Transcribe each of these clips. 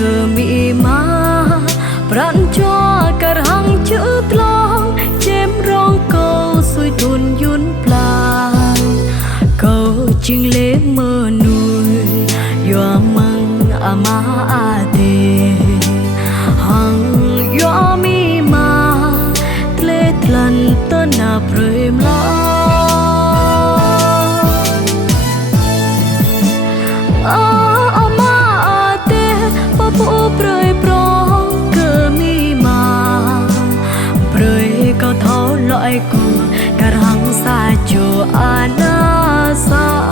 cờ mị má pran cho cả hăng chữ long chém rong câu xuôi thôn yun plan câu chinh lễ mơ nuôi yoa mang ama ate hằng yoa mi ma tle tlan tân na prem la Bố prơi prong cơ mi mà prơi cao tháo loại của cả hàng xa chùa ana sa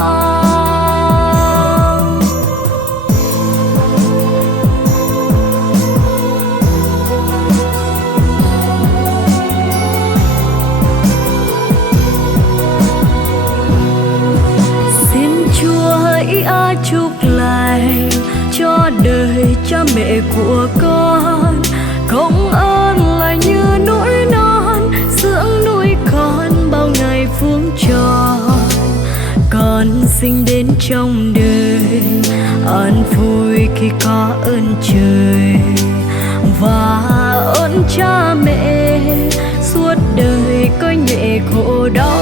xin Chúa hãy chúc lành cho đời cha mẹ của con công ơn là như núi non dưỡng nuôi con bao ngày phúng tròn con sinh đến trong đời an vui khi có ơn trời và ơn cha mẹ suốt đời coi nhẹ khổ đau.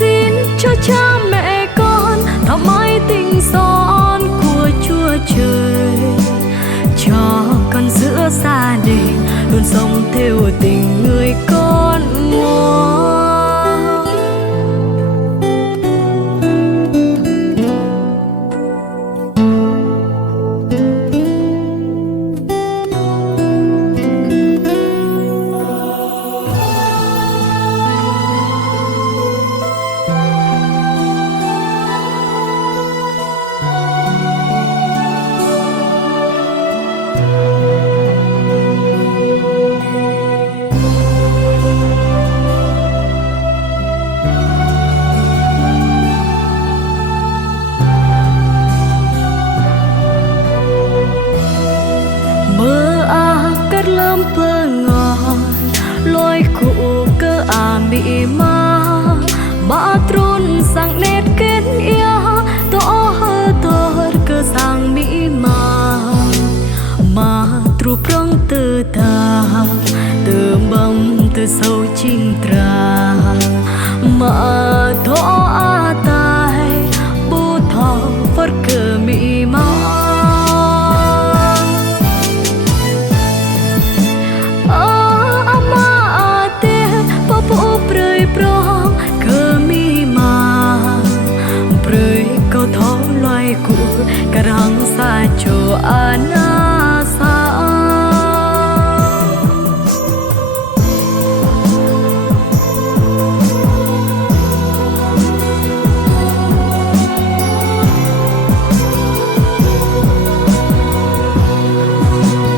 Xin cho cha mẹ con thắm mãi tình son của Chúa trời, cho con giữa gia đình luôn sống theo tình người con ngoan. Mị ma ba trôn sang nét kết ia to hơ to cơ sang mỹ mà tru prong từ ta từ bầm từ sâu chinh tra mà thọ a tai bu thọ phật cơ mị ma bố prơi prong cơ mi mà prơi câu thó loài của cả răng xa chỗ ana sa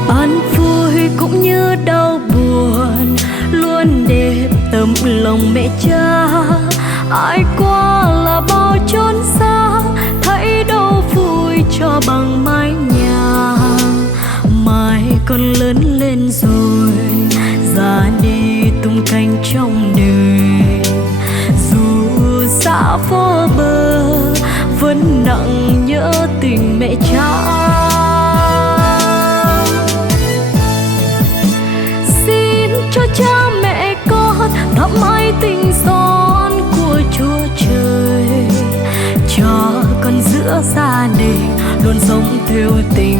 an vui cũng như đau buồn luôn đẹp tấm lòng mẹ cha ai qua là bao chốn xa thấy đâu vui cho bằng mái nhà mai con lớn lên rồi ra đi tung cánh trong đời dù xa vô bờ vẫn nặng nhớ tình mẹ cha. Xin cho cha mẹ con thắm mãi tình son của Chúa trời, cho con giữa gia đình luôn sống theo tình